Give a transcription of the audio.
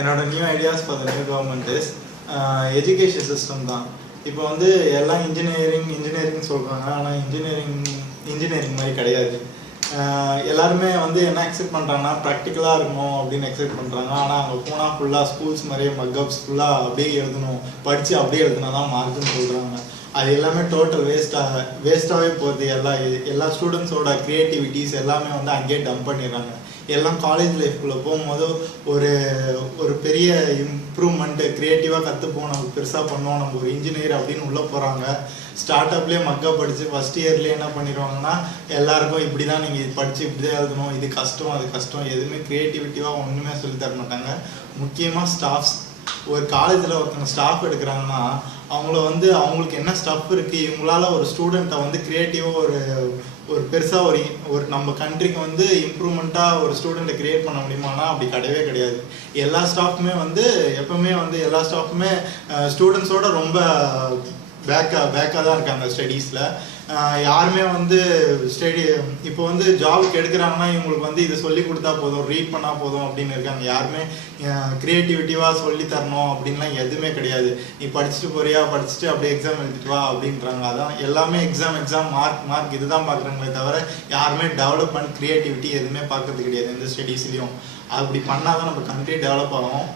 என்னோட new ideas for the new government is education system தான். இப்போ வந்து எல்லாம் இன்ஜினியரிங் சொல்கிறாங்க, ஆனால் இன்ஜினியரிங் மாதிரி கிடையாது. எல்லாருமே வந்து என்ன எக்ஸெப்ட் பண்ணுறாங்கன்னா ப்ராக்டிக்கலாக இருக்கணும் அப்படின்னு எக்ஸெப்ட் பண்ணுறாங்க. ஆனால் அங்கே போனால் ஃபுல்லாக ஸ்கூல்ஸ் மாதிரியே மக்கப்ஸ் ஃபுல்லாக அப்படியே எழுதணும், படித்து அப்படியே எழுதுனா தான் மார்க்குன்னு சொல்கிறாங்க. அது எல்லாமே டோட்டல் வேஸ்ட்டாகவே போகுது. எல்லா ஸ்டூடெண்ட்ஸோட க்ரியேட்டிவிட்டிஸ் எல்லாமே வந்து அங்கேயே டம்ப் பண்ணிடுறாங்க. எல்லாம் காலேஜ் லைஃப்குள்ளே போகும்போது ஒரு பெரிய இம்ப்ரூவ்மெண்ட்டு க்ரியேட்டிவாக கற்றுப்போம், நம்ம பெருசாக பண்ணோம், நம்ம ஒரு இன்ஜினியர் அப்படின்னு உள்ளே போகிறாங்க. ஸ்டார்ட் அப்லேயே மக்கப் படித்து ஃபஸ்ட் இயர்லேயே என்ன பண்ணிடுவாங்கன்னா எல்லாருக்கும் இப்படி தான் நீங்கள் படித்து இப்படி தான் எழுதணும், இது கஷ்டம் அது கஷ்டம், எதுவுமே க்ரியேட்டிவிட்டிவாக ஒன்றுமே சொல்லித்தர மாட்டாங்க. முக்கியமாக ஸ்டாஃப்ஸ். ஒரு காலேஜில் ஒருத்தவங்க ஸ்டாஃப் எடுக்கிறாங்கன்னா அவங்களுக்கு என்ன ஸ்டஃப் இருக்குது, இவங்களால ஒரு ஸ்டூடெண்ட்டை வந்து க்ரியேட்டிவாக ஒரு பெருசாக ஒரு நம்ம கண்ட்ரிக்கு வந்து இம்ப்ரூவ்மெண்ட்டாக ஒரு ஸ்டூடெண்ட்டை க்ரியேட் பண்ண முடியுமானா அப்படி கிடையவே கிடையாது. எல்லா ஸ்டாஃப்மே வந்து எப்பவுமே வந்து எல்லா ஸ்டாஃப்மே ஸ்டூடெண்ட்ஸோட ரொம்ப பேக்காக தான் இருக்காங்க ஸ்டடீஸில். யாருமே வந்து இப்போ வந்து ஜாபுக்கு எடுக்கிறாங்கன்னா இவங்களுக்கு வந்து இதை சொல்லி கொடுத்தா போதும், ரீட் பண்ணால் போதும் அப்படின்னு இருக்காங்க. யாருமே க்ரியேட்டிவிட்டிவாக சொல்லி தரணும் அப்படின்லாம் எதுவுமே கிடையாது. நீ படிச்சுட்டு போறியா, படிச்சுட்டு அப்படியே எக்ஸாம் எழுதிட்டு வா அப்படின்றாங்க. அதான் எல்லாமே எக்ஸாம் மார்க் இதுதான் பார்க்குறாங்களே தவிர யாருமே டெவலப்மெண்ட் க்ரியேட்டிவிட்டி எதுவுமே பார்க்கறது கிடையாது எந்த ஸ்டடீஸ்லையும். அப்படி பண்ணால் தான் நம்ம கண்ட்ரி டெவலப் ஆகும்.